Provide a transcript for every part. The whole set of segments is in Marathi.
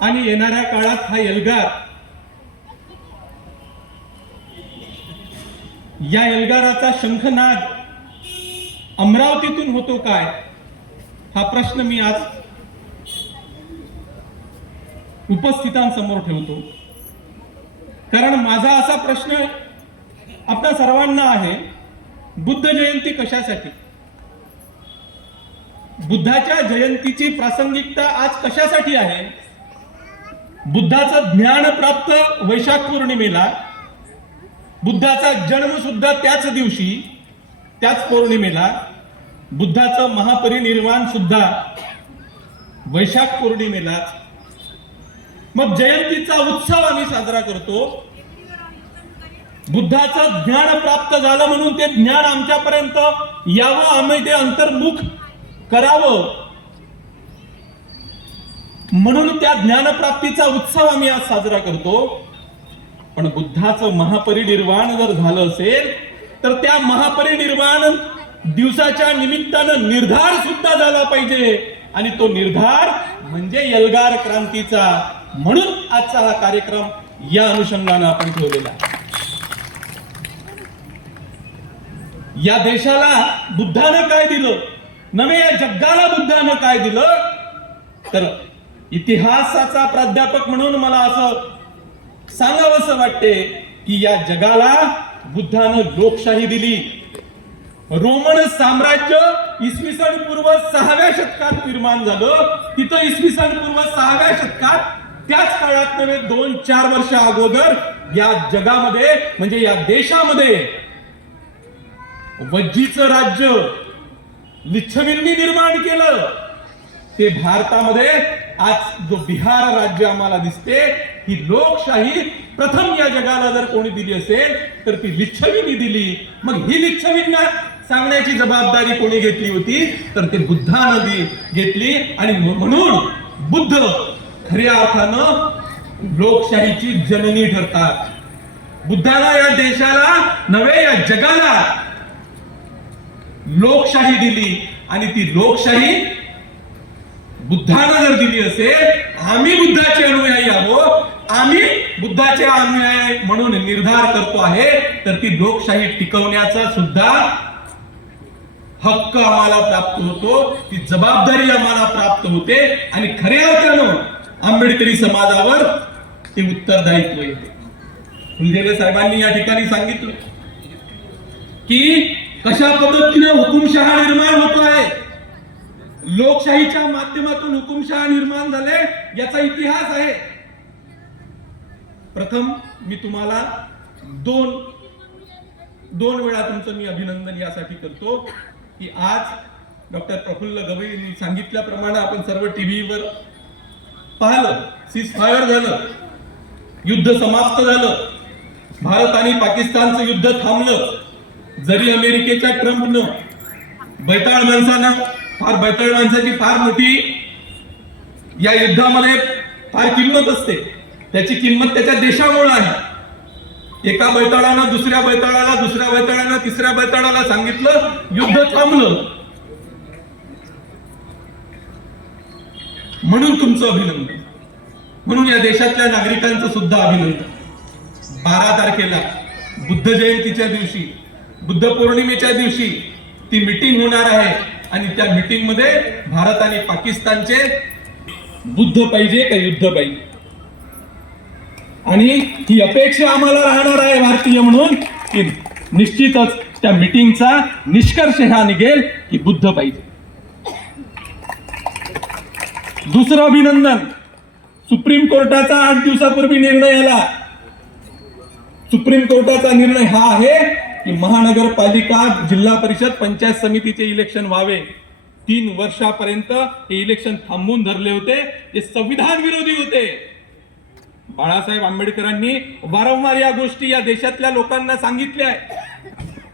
आणि येणाऱ्या काळात हा एल्गार. या एल्गाराचा शंखनाद अमरावतीतून होतो काय? हा प्रश्न मी आज उपस्थितांसमोर ठेवतो. कारण माझा असा प्रश्न आपल्या सर्वांना आहे बुद्ध जयंती कशासाठी? बुद्धाच्या जयंतीची प्रासंगिकता आज कशासाठी आहे? बुद्धाचं ज्ञान प्राप्त वैशाख पौर्णिमेला बुद्धाचा जन्म सुद्धा त्याच दिवशी त्याच पौर्णिमेला बुद्धाचं महापरिनिर्वाण सुद्धा वैशाख पौर्णिमेला. मग जयंतीचा उत्सव आम्ही साजरा करतो. बुद्धाचं ज्ञान प्राप्त झालं म्हणून ते ज्ञान आमच्यापर्यंत यावं आम्ही ते अंतर्मुख करावं. म्हणून त्या ज्ञानप्राप्तीचा उत्सव आम्ही आज साजरा करतो. पण बुद्धाचं महापरिनिर्वाण जर झालं असेल तर त्या महापरिनिर्वाण दिवसाच्या निमित्तानं निर्धार सुद्धा झाला पाहिजे. आणि तो निर्धार म्हणजे यलगार क्रांतीचा. म्हणून आजचा हा कार्यक्रम या अनुषंगानं आपण ठेवलेला या देशाला बुद्धानं काय दिलं? नव्हे या जगाला बुद्धानं काय दिलं? तर इतिहासाचा प्राध्यापक म्हणून मला असं सांगावंसं वाटते की या जगाला बुद्धानं लोकशाही दिली. रोमन साम्राज्य इसवी सन पूर्व सहाव्या शतकात निर्माण झालं. तिथं इसवी सन पूर्व सहाव्या शतकात त्याच काळात नव्हे दोन चार वर्ष अगोदर या जगामध्ये म्हणजे या देशामध्ये वज्जीचं राज्य लिच्छवींनी निर्माण केलं. ते भारतामध्ये आज जो बिहार राज्य आम्हाला दिसते ही लोकशाही प्रथम या जगाला जर कोणी दिली असेल तर ती लिच्छवींनी दिली. मग ही लिच्छवींना सांगण्याची जबाबदारी कोणी घेतली होती? तर ते बुद्धानं घेतली. आणि म्हणून बुद्ध खऱ्या अर्थानं लोकशाहीची जननी ठरतात. बुद्धाला या देशाला नव्हे या जगाला लोकशाही दिली. आणि ती लोकशाही बुद्धानं जर दिली असेल आम्ही बुद्धाचे अनुयायी आहोत. आम्ही बुद्धाचे अनुयायी म्हणून निर्धार करतो आहे तर ती लोकशाही टिकवण्याचा सुद्धा हक्क आम्हाला प्राप्त होतो. ती जबाबदारी आम्हाला प्राप्त होते. आणि खऱ्या अर्थानं आंबेडकरी समाजावर ते उत्तरदायित्व येते. फुलझेले साहेबांनी या ठिकाणी सांगितलं की कशा पद्धतीने हुकुमशहा निर्माण होतो आहे लोकशाहीच्या माध्यमातून हुकुमशहा निर्माण झाले याचा इतिहास आहे. प्रथम मी तुम्हाला दोन दोन वेळा तुमचं मी अभिनंदन यासाठी करतो की आज डॉक्टर प्रफुल्ल गवई यांनी सांगितल्याप्रमाणे आपण सर्व टीव्हीवर पाहिलं सीज फायर झालं युद्ध समाप्त झालं भारत आणि पाकिस्तानचं युद्ध थांबलं जरी अमेरिकेच्या ट्रम्पनं बैताळ माणसानं फार बैताळ माणसाची फार मोठी या युद्धामध्ये फार किंमत असते. त्याची किंमत त्याच्या देशामुळे आहे. एका बैताळानं दुसऱ्या बैताळाला दुसऱ्या बैताळानं तिसऱ्या बैताळाला सांगितलं युद्ध थांबलं. म्हणून तुमचं अभिनंदन. म्हणून या देशातल्या नागरिकांचं सुद्धा अभिनंदन. बारा तारखेला बुद्ध जयंतीच्या दिवशी बुद्ध पौर्णिमेच्या दिवशी ती मिटिंग होणार आहे. आणि त्या मिटिंगमध्ये भारत आणि पाकिस्तानचे बुद्ध पाहिजे का युद्ध पाहिजे? आणि ही अपेक्षा आम्हाला राहणार आहे भारतीय म्हणून की निश्चितच त्या मिटिंगचा निष्कर्ष हा निघेल की बुद्ध पाहिजे. दुसरं अभिनंदन सुप्रीम कोर्टाचा आठ दिवसापूर्वी निर्णय आला. सुप्रीम कोर्टाचा निर्णय हा आहे की महानगरपालिका जिल्हा परिषद पंचायत समितीचे इलेक्शन व्हावे. तीन वर्षापर्यंत हे इलेक्शन थांबवून धरले होते. जे संविधान विरोधी होते. बाळासाहेब आंबेडकरांनी वारंवार या गोष्टी या देशातल्या लोकांना सांगितल्या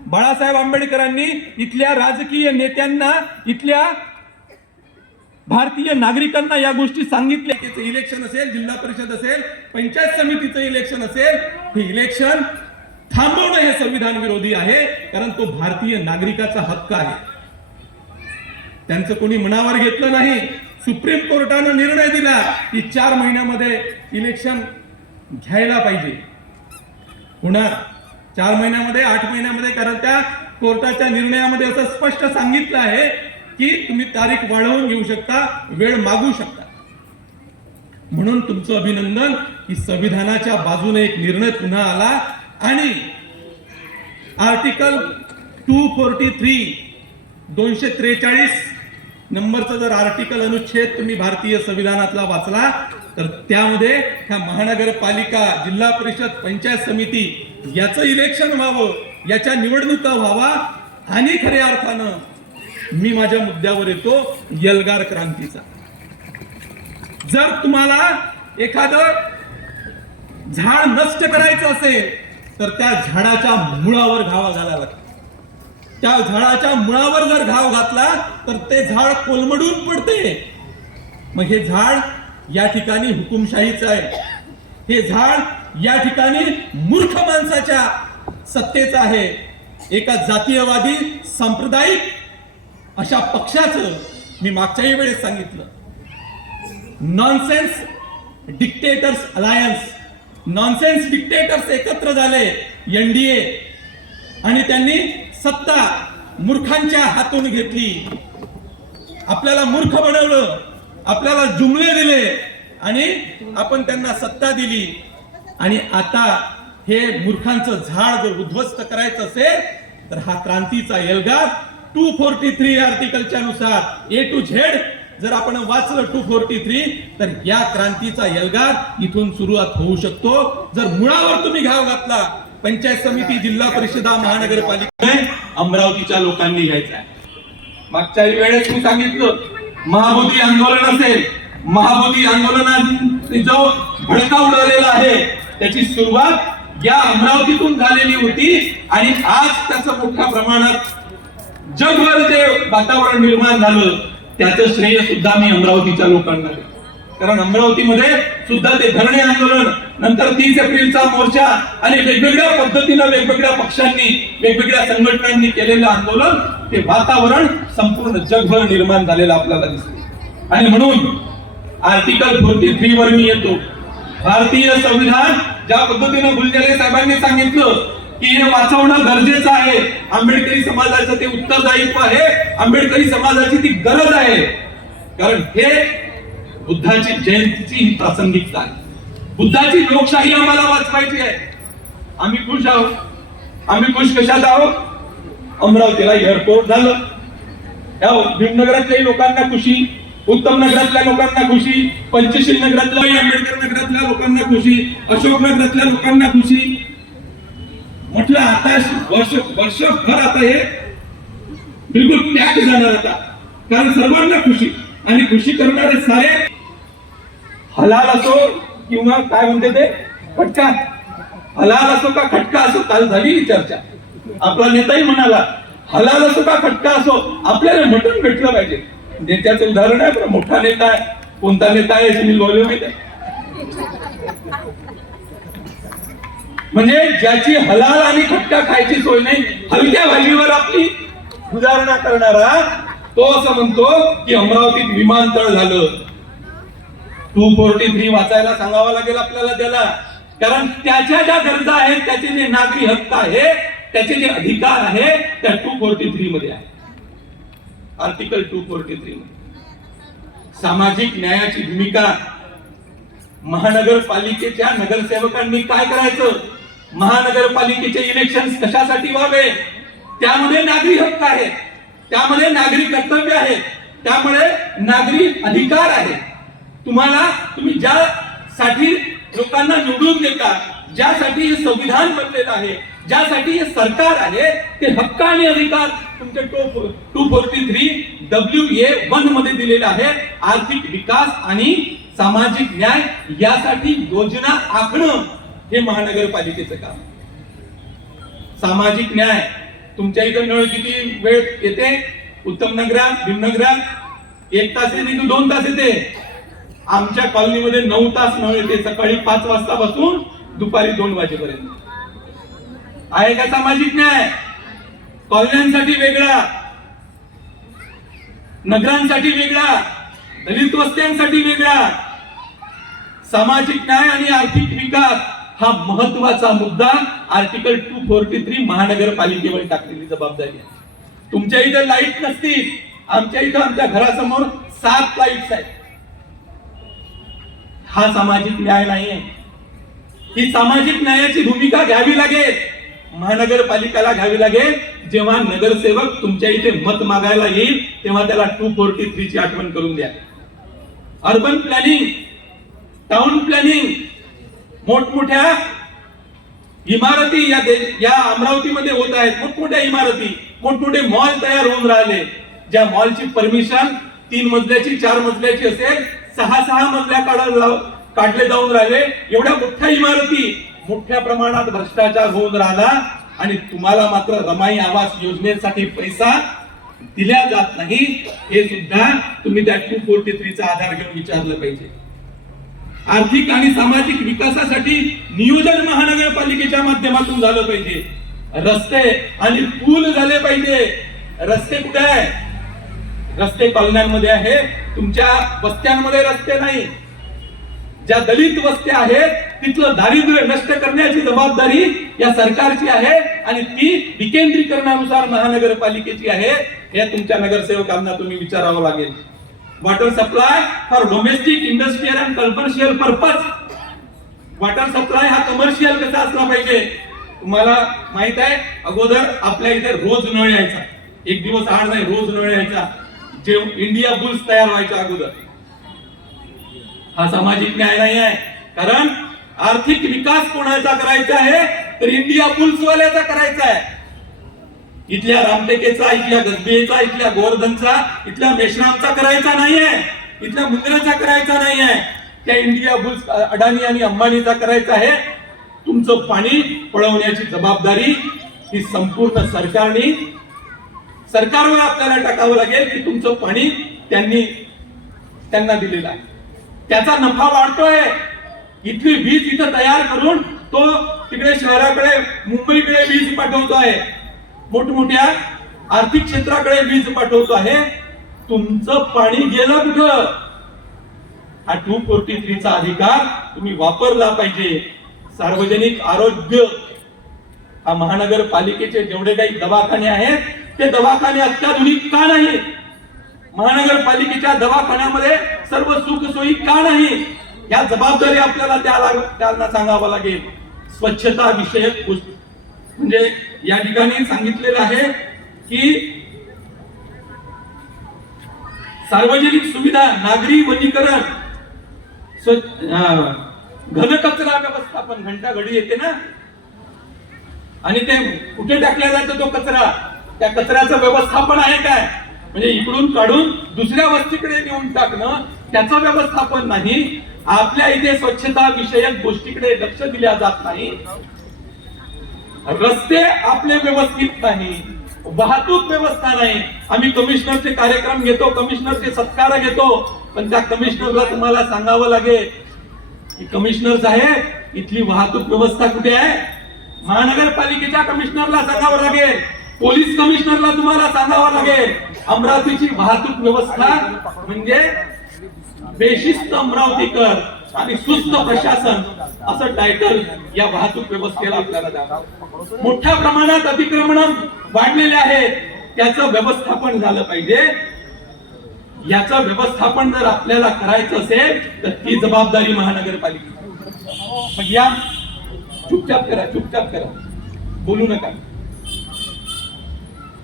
बाळासाहेब आंबेडकरांनी इथल्या राजकीय नेत्यांना इथल्या भारतीय नागरिकांना या गोष्टी सांगितल्या की इलेक्शन असेल जिल्हा परिषद असेल पंचायत समितीचं इलेक्शन असेल हे इलेक्शन थांबवणं हे संविधान विरोधी आहे कारण तो भारतीय नागरिकाचा हक्क आहे. त्यांचं कोणी मनावर घेतलं नाही सुप्रीम कोर्टानं निर्णय दिला की चार महिन्यामध्ये इलेक्शन घ्यायला पाहिजे. होणार चार महिन्यामध्ये आठ महिन्यामध्ये कारण त्या कोर्टाच्या निर्णयामध्ये असं स्पष्ट सांगितलं आहे की तुम्ही तारीख वाढवून घेऊ शकता वेळ मागू शकता. म्हणून तुमचं अभिनंदन की संविधानाच्या बाजूने एक निर्णय पुन्हा आला आणि आर्टिकल टू फोर्टी थ्री दोनशे त्रेचाळीस नंबरचा जर आर्टिकल अनुच्छेद तुम्ही भारतीय संविधानातला वाचला तर त्यामध्ये ह्या महानगरपालिका जिल्हा परिषद पंचायत समिती याचं इलेक्शन व्हावं याच्या निवडणुका व्हावा आणि खऱ्या अर्थानं मी माझ्या मुद्द्यावर येतो यलगार क्रांतीचा. जर तुम्हाला एखादं झाड नष्ट करायचं असेल तर त्या झाडाच्या मुळावर घावा घालायला लागतो त्या झाडाच्या मुळावर जर घाव घातला तर ते झाड कोलमडून पडते. मग हे झाड या ठिकाणी हुकुमशाहीचं आहे. हे झाड या ठिकाणी मूर्ख माणसाच्या सत्तेचं आहे. एका जातीयवादी सांप्रदायिक अशा पक्षाचं मी मागच्याही वेळेस सांगितलं. Nonsense dictators alliance nonsense dictators एकत्र झाले एनडीए आणि त्यांनी सत्ता मूर्खांच्या हातून घेतली. आपल्याला मूर्ख बनवलं आपल्याला जुमले दिले आणि आपण त्यांना सत्ता दिली. आणि आता हे मूर्खांचं झाड जर उद्ध्वस्त करायचं असेल तर हा क्रांतीचा एल्गार टू फोर्टी थ्री आर्टिकलच्या नुसार ए टू झेड जर आपण वाचलं टू फोर्टी थ्री तर या क्रांतीचा एल्गार इथून सुरुवात होऊ शकतो. जर मुळावर तुम्ही घाव घातला पंचायत समिती जिल्हा परिषदा महानगरपालिका अमरावतीच्या लोकांनी घ्यायचा मागच्या वेळेस मी सांगितलं महाबोधी आंदोलन असेल महाबोधी आंदोलनाने जो भडका उडवलेला आहे त्याची सुरुवात या अमरावतीतून झालेली होती आणि आज त्याचं मोठ्या प्रमाणात जगभर जे वातावरण निर्माण झालं त्याचं श्रेय सुद्धा मी अमरावतीच्या लोकांना कारण अमरावतीमध्ये सुद्धा ते धरणे आंदोलन नंतर तीस एप्रिलचा मोर्चा आणि वेगवेगळ्या पद्धतीनं वेगवेगळ्या पक्षांनी वेगवेगळ्या संघटनांनी केलेलं आंदोलन ते वातावरण संपूर्ण जगभर निर्माण झालेलं आपल्याला दिसते आणि म्हणून आर्टिकल फोर्टी थ्री वर मी येतो. भारतीय संविधान ज्या पद्धतीनं गुलजारे साहेबांनी सांगितलं की हे वाचवणं गरजेचं आहे. आंबेडकरी समाजाचं ते उत्तरदायित्व आहे. आंबेडकरी समाजाची ती गरज आहे. कारण हे बुद्धाची जयंतीची ही प्रासंगिकता आहे बुद्धाची लोकशाही आम्हाला वाचवायची आहे. आम्ही खुश आहोत. आम्ही खुश कशात आहोत? अमरावतीला एअरपोर्ट झालं. या भीमनगरातल्या लोकांना खुशी उत्तम नगरातल्या लोकांना खुशी पंचशील नगरातल्या आंबेडकर नगरातल्या लोकांना खुशी अशोक नगरातल्या लोकांना खुशी. म्हटलं आता वर्ष वर्षभर आता हे बिलकुल पॅक जाणार आता. कारण सर्वांना खुशी. आणि खुशी करणारे सारे हलाल असो किंवा काय म्हणते ते? खटका हलाल असो का खटका असो? काल झाली चर्चा. आपला नेताही म्हणाला हलाल असो का खटका असो? आपल्याला मटण भेटलं पाहिजे. नेत्याचं उदाहरण आहे पण मोठा नेता आहे. कोणता नेता आहे सुनील बोलले माहिती आहे? म्हणजे ज्याची हलाल आणि खटका खायची सोय नाही हलक्या भाजीवर आपली सुधारणा करणारा तो असं म्हणतो की अमरावतीत विमानतळ झालं. टू फोर्टी थ्री वाचायला सांगावा लागेल आपल्याला त्याला. कारण त्याच्या ज्या गरजा आहेत त्याचे जे नागरी हक्क आहे त्याचे जे अधिकार आहे त्या टू फोर्टी थ्री मध्ये आहे. आर्टिकल टू फोर्टी थ्री मध्ये. सामाजिक न्यायाची भूमिका महानगरपालिकेच्या नगरसेवकांनी काय करायचं? महानगरपालिकेचे इलेक्शन कशासाठी व्हावे? त्यामध्ये नागरी हक्क आहे त्यामध्ये नागरी कर्तव्य आहे त्यामुळे नागरी अधिकार आहे तुम्हाला तुम्ही ज्यासाठी लोकांना निवडून देता ज्यासाठी हे संविधान बनलेलं आहे ज्यासाठी हे सरकार आहे ते हक्क आणि अधिकार तुमचे two two forty three W A वनमध्ये दिलेले आहे. आर्थिक विकास आणि सामाजिक न्याय यासाठी योजना आखणं हे महानगरपालिकेचं काम. सामाजिक न्याय. तुमच्या इथं नळ किती वेळ येते? उत्तम नगरा भीमनगरा एक तास येते की दोन तास येते? आमच्या कॉलनीमध्ये नऊ तास नळ येते सकाळी पाच वाजता पासून दुपारी दोन वाजेपर्यंत. आहे का सामाजिक न्याय? कॉलन्यांसाठी वेगळा. नगरांसाठी वेगळा. दलित वस्त्यांसाठी वेगळा. सामाजिक न्याय आणि आर्थिक विकास. हा महत्त्वाचा मुद्दा आर्टिकल टू फोर्टी थ्री महानगरपालिकेवर टाकलेली जबाबदारी आहे. तुमच्या इथे लाइट नसतील. आमच्या इथं आमच्या घरासमोर सात लाईट्स आहेत. हा सामाजिक न्याय नाहीये. ही सामाजिक न्यायाची भूमिका घ्यावी लागेल. महानगरपालिकेला घ्यावी लागेल. जेव्हा नगरसेवक तुमच्या इथे मत मागायला येईल तेव्हा त्याला टू फोर्टी थ्री ची आठवण करून द्या. अर्बन प्लॅनिंग टाउन प्लॅनिंग मोठमोठ्या इमारती या दे या अमरावतीमध्ये होत आहेत. मोठमोठ्या इमारती मोठमोठे मॉल तयार होऊन राहिले. ज्या मॉलची परमिशन तीन मजल्याची चार मजल्याची असेल सहा सहा मजल्या काढायला काढले जाऊन राहिले. एवढ्या मोठ्या इमारती मोठ्या प्रमाणात भ्रष्टाचार होऊन राहिला आणि तुम्हाला मात्र रमाई आवास योजनेसाठी पैसा दिल्या जात नाही. हे सुद्धा तुम्ही त्या टू फोर्टी थ्रीचा आधार घेऊन विचारलं पाहिजे. आर्थिक आणि सामाजिक विकासासाठी नियोजन महानगरपालिकेच्या माध्यमातून झालं पाहिजे. रस्ते आणि पूल झाले पाहिजे. रस्ते कुठे आहे? रस्ते कॉलन्यांमध्ये आहे. तुमच्या वस्त्यांमध्ये रस्ते नाही. ज्या दलित वस्त्या आहेत तिथलं दारिद्र्य नष्ट करण्याची जबाबदारी या सरकारची आहे आणि ती विकेंद्रीकरणानुसार महानगरपालिकेची आहे. हे तुमच्या नगरसेवकांना तुम्ही विचारावं लागेल. Water supply for domestic industrial and commercial purpose water supply हा कमर्शियल कसा असला पाहिजे? तुम्हाला माहीत आहे अगोदर आपल्या इथे रोज नळ यायचा. एक दिवस आड नाही रोज नळ यायचा. जे इंडिया बुल्स तयार व्हायच्या अगोदर. हा सामाजिक न्याय नाही आहे. कारण आर्थिक विकास कोणाचा करायचा आहे? तर इंडिया बुल्स वाल्याचा करायचा आहे. इथल्या रामटेकेचा इथल्या गजबेचा इथल्या गोवर्धनचा इथल्या मेश्रामचा करायचा नाहीये. इथल्या मुंद्राचा करायचा नाहीये. त्या इंडिया बुल्स अडाणी आणि अंबानीचा करायचा आहे. तुमचं पाणी पळवण्याची जबाबदारी ही संपूर्ण सरकारने. सरकारवर आपल्याला टाकावं लागेल की तुमचं पाणी त्यांनी त्यांना दिलेलं आहे. त्याचा नफा वाढतोय. इथली वीज इथं तयार करून तो तिकडे शहराकडे मुंबईकडे वीज पाठवतो आहे मोठमोठ्या आर्थिक क्षेत्राकडे वीज पाठवतो आहे. तुमचं पाणी गेलं कुठं? हा टू फोर्टी थ्रीचा अधिकार तुम्ही वापरला पाहिजे. सार्वजनिक आरोग्य हा महानगरपालिकेचे जेवढे काही दवाखाने आहेत ते दवाखाने अत्याधुनिक का नाही? महानगरपालिकेच्या दवाखान्यामध्ये सर्व सुख सोयी का नाही? या जबाबदारी आपल्याला त्याला त्यांना सांगावं लागेल. स्वच्छता विषयक म्हणजे या ठिकाणी सांगितलेलं आहे की सार्वजनिक सुविधा नागरी वनीकरण घनकचरा व्यवस्थापन घंटा घडी येते ना? आणि ते कुठे टाकल्या जातो तो कचरा? त्या कचऱ्याचं व्यवस्थापन आहे काय? म्हणजे इकडून काढून दुसऱ्या वस्तीकडे नेऊन टाकणं त्याचं व्यवस्थापन नाही. आपल्या इथे स्वच्छता विषयक गोष्टीकडे लक्ष दिल्या जात नाही. रस्ते आपले व्यवस्थित नाही वाहतूक व्यवस्था नाही. आम्ही कमिशनरचे कार्यक्रम घेतो कमिशनरचे सत्कार घेतो पण त्या कमिशनरला तुम्हाला सांगावं लागेल की कमिशनर साहेब इथली वाहतूक व्यवस्था कुठे आहे? महानगरपालिकेच्या कमिशनरला सांगावं लागेल. पोलीस कमिशनरला तुम्हाला सांगावं लागेल. अमरावतीची वाहतूक व्यवस्था म्हणजे बेशिस्त अमरावतीकर आणि सुस्त प्रशासन असं टायटल या वाहतूक व्यवस्थेला आपल्याला द्यावं मोठ्या प्रमाणात अतिक्रमण वाढलेले आहेत. त्याचं व्यवस्थापन झालं पाहिजे. याचं व्यवस्थापन जर आपल्याला करायचं असेल तर ती जबाबदारी महानगरपालिका या चुपचाप करा चुपचाप करा. बोलू नका.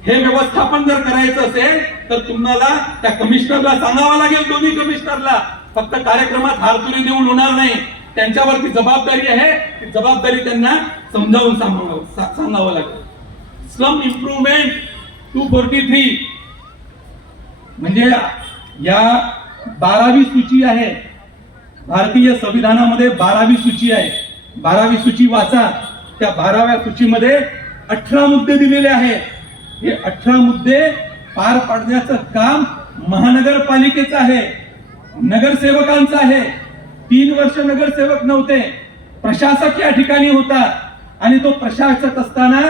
हे व्यवस्थापन जर करायचं असेल तर तुम्हाला त्या कमिशनरला सांगावं लागेल दोन्ही कमिशनरला. फक्त कार्यक्रमात हारतुरी देऊन होणार नाही. त्यांच्यावरती जबाबदारी आहे. ती जबाबदारी त्यांना समजावून सांगावं सांगावं लागेल. Slum improvement two forty three म्हणजे या बारावी सूची आहे. भारतीय संविधानामध्ये बारावी सूची आहे. बारावी सूची वाचा. त्या बाराव्या सूचीमध्ये अठरा मुद्दे दिलेले आहेत. हे अठरा मुद्दे पार पाडण्याचं काम महानगरपालिकेचं आहे. नगरसेवकांचं आहे. तीन वर्ष नगरसेवक नव्हते. प्रशासक या ठिकाणी होता. आणि तो प्रशासक असताना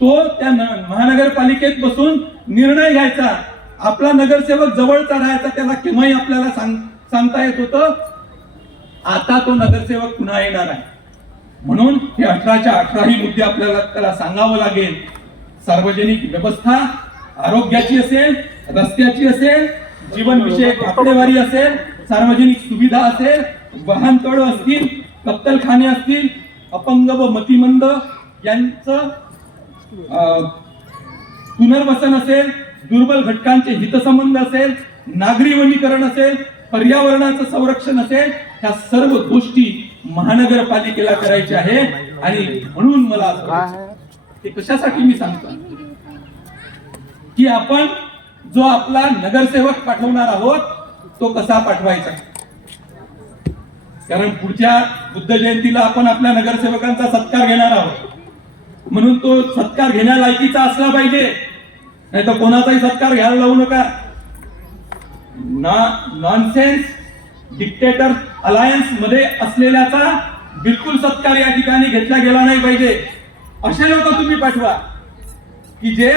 तो त्या महानगरपालिकेत बसून निर्णय घ्यायचा. आपला नगरसेवक जवळचा राहायचा त्याला केव्हाही आपल्याला सांग सांगता येत होतं. आता तो नगरसेवक पुन्हा येणार आहे. म्हणून हे अठराच्या अठराही मुद्दे आपल्याला त्याला सांगावं लागेल. सार्वजनिक व्यवस्था आरोग्याची असेल रस्त्याची असेल जीवनविषयक आकडेवारी असेल सार्वजनिक सुविधा असेल वाहनतळ असतील कत्तलखाने असतील अपंग व मतिमंद यांचं अं, पुनर्वसन असेल दुर्बल घटकांचे हितसंबंध असेल नागरी वनीकरण असेल पर्यावरणाचं संरक्षण असेल ह्या सर्व गोष्टी महानगरपालिकेला करायच्या आहे. आणि म्हणून मला हे ते कशासाठी मी सांगतो? की आपण जो आपला नगरसेवक पाठवणार आहोत तो कसा पाठवायचा? कारण पुढच्या बुद्ध जयंतीला आपण आपल्या नगरसेवकांचा सत्कार घेणार आहोत. म्हणून तो सत्कार घेण्या लायकीचा असला पाहिजे. नाही तर कोणाचाही सत्कार घ्यायला लावू नका. नॉनसेन्स डिक्टेटर अलायन्समध्ये असलेल्याचा बिलकुल सत्कार या ठिकाणी घेतला गेला नाही पाहिजे. असे लोक तुम्ही पाठवा. की जे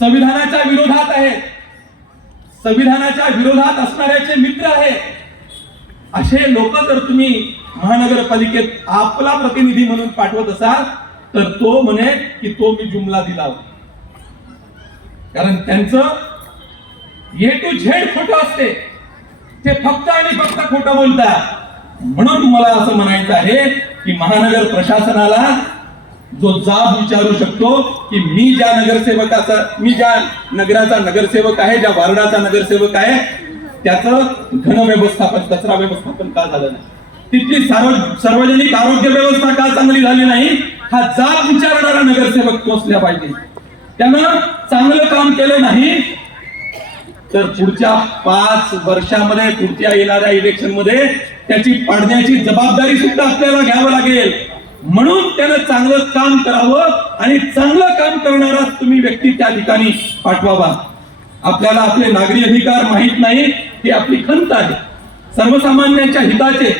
संविधानाच्या विरोधात आहेत. संविधानाच्या विरोधात असणाऱ्याचे मित्र आहेत. असे लोक जर तुम्ही महानगरपालिकेत आपला प्रतिनिधी म्हणून पाठवत असाल तर तो म्हणे की तो मी जुमला दिला होता. कारण त्यांचं ए टू झेड खोट असते. ते फक्त आणि फक्त खोटं बोलतात. म्हणून मला असं म्हणायचं आहे की महानगर प्रशासनाला जो जाब विचारू शकतो की मी ज्या नगरसेवकाचा मी ज्या नगराचा नगरसेवक आहे ज्या वार्डाचा नगरसेवक आहे त्याचं घन व्यवस्थापन कचरा व्यवस्थापन का झालं नाही? तिथली सार्वजनिक आरोग्य व्यवस्था का चांगली झाली नाही? हा जाब विचारणारा नगरसेवक पोचल्या पाहिजे. त्यानं चांगलं काम केलं नाही. तर पुढच्या पाच वर्षामध्ये पुढच्या येणाऱ्या इलेक्शनमध्ये त्याची पाडण्याची जबाबदारी सुद्धा आपल्याला घ्यावं लागेल. म्हणून त्यानं चांगलं काम करावं आणि चांगलं काम करणारा तुम्ही व्यक्ती त्या ठिकाणी पाठवावा. आपल्याला आपले नागरी अधिकार माहीत नाही. ही आपली खंत आहे. सर्वसामान्यांच्या हिताचे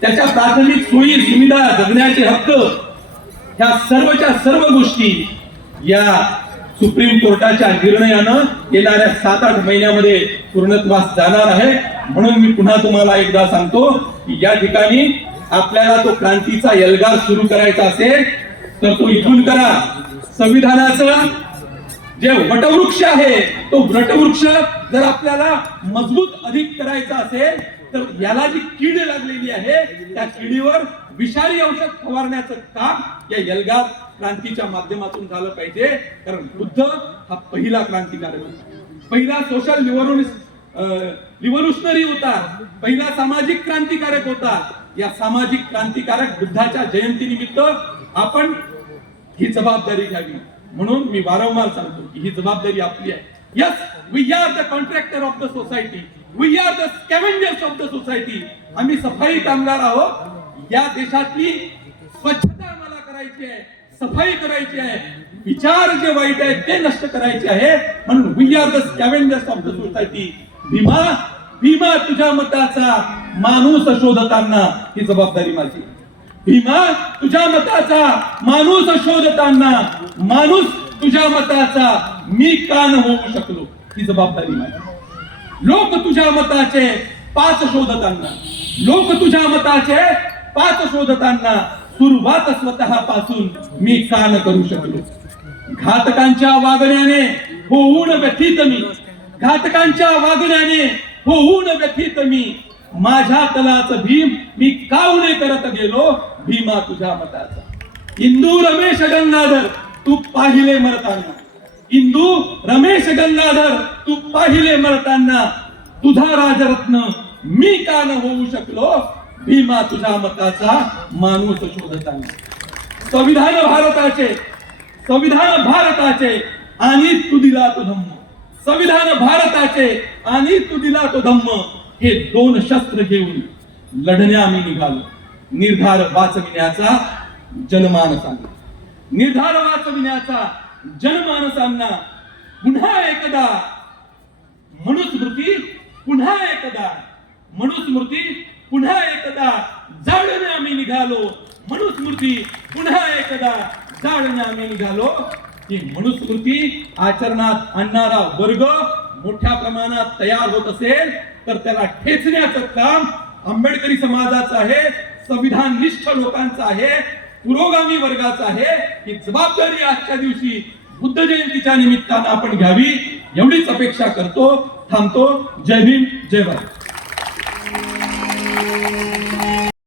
त्याच्या प्राथमिक सोयी सुविधा जगण्याचे हक्क ह्या सर्वच्या सर्व गोष्टी या सुप्रीम कोर्टाच्या निर्णयानं येणाऱ्या सात आठ महिन्यामध्ये पूर्णत्वास जाणार आहे. म्हणून मी पुन्हा तुम्हाला एकदा सांगतो की या ठिकाणी आपल्याला तो क्रांतीचा एल्गार सुरू करायचा असेल तर तो इथून करा. संविधानाचं जे वटवृक्ष आहे तो वटवृक्ष जर आपल्याला मजबूत अधिक करायचा असेल तर याला जी कीड लागलेली आहे त्या किडीवर विषारी औषध फवारण्याचं काम या यलगार क्रांतीच्या माध्यमातून झालं पाहिजे. कारण बुद्ध हा पहिला क्रांतिकारक होता. पहिला सोशल रिव्होल्युशनरी होता. पहिला सामाजिक क्रांतिकारक होता. या सामाजिक क्रांतिकारक बुद्धाच्या जयंतीनिमित्त आपण ही जबाबदारी घ्यावी. म्हणून मी वारंवार सांगतो की ही जबाबदारी आपली आहे. Yes we are the contractor of the society we are the scavengers of the society आम्ही सफाई कामगार आहोत. या देशातली स्वच्छता आम्हाला करायची आहे. सफाई करायची आहे. विचार जे वाईट आहेत ते नष्ट करायचे आहे. म्हणून we are the scavengers of the society Bhima Bhima तुझ्या मताचा माणूस शोधताना ही जबाबदारी माझी आहे. भीमा तुझ्या मताचा माणूस शोधताना माणूस तुझ्या मताचा मी का न होऊ शकलो. ही जबाबदारी माझी. लोक तुझ्या मताचे पाच शोधताना लोक तुझ्या मताचे पाच शोधताना सुरुवात स्वतः पासून मी का न करू शकलो. घातकांच्या वागण्याने होऊन व्यथित मी. घातकांच्या वागण्याने होऊन व्यथित मी. माझ्या तलाच भीम मी कावणे करत गेलो? भीमा तुझ्या मताचा. इंदू रमेश गंगाधर तू पाहिले मरताना. इंदू रमेश गंगाधर तू पाहिले मरताना. तुझा राजरत्न मी का न होऊ शकलो? भीमा तुझ्या मताचा माणूस शोधताना. संविधान भारताचे संविधान भारताचे आणि तू दिला तो धम्म. संविधान भारताचे आणि तू दिला तो धम्म. हे दोन शस्त्र घेऊन लढण्या आम्ही निघालो. निर्धार वाचविण्याचा जनमानसांना निर्धार वाचविण्याचा जनमानसांना पुन्हा एकदा मनुस्मृती पुन्हा एकदा मनुस्मृती पुन्हा एकदा जाळणे आम्ही निघालो. मनुस्मृती पुन्हा एकदा जाळणे आम्ही निघालो. ही मनुस्मृती आचरणात आणणारा वर्ग मोठ्या प्रमाणात तयार होत असेल तर त्याला ठेचण्याचं काम आंबेडकरी समाजाचं आहे. संविधान निष्ठ लोकांचं आहे पुरोगामी वर्गाचं आहे ही जबाबदारी आजच्या दिवशी बुद्ध जयंतीच्या निमित्तानं आपण घ्यावी एवढीच अपेक्षा करतो थांबतो. जय भीम जय भारत.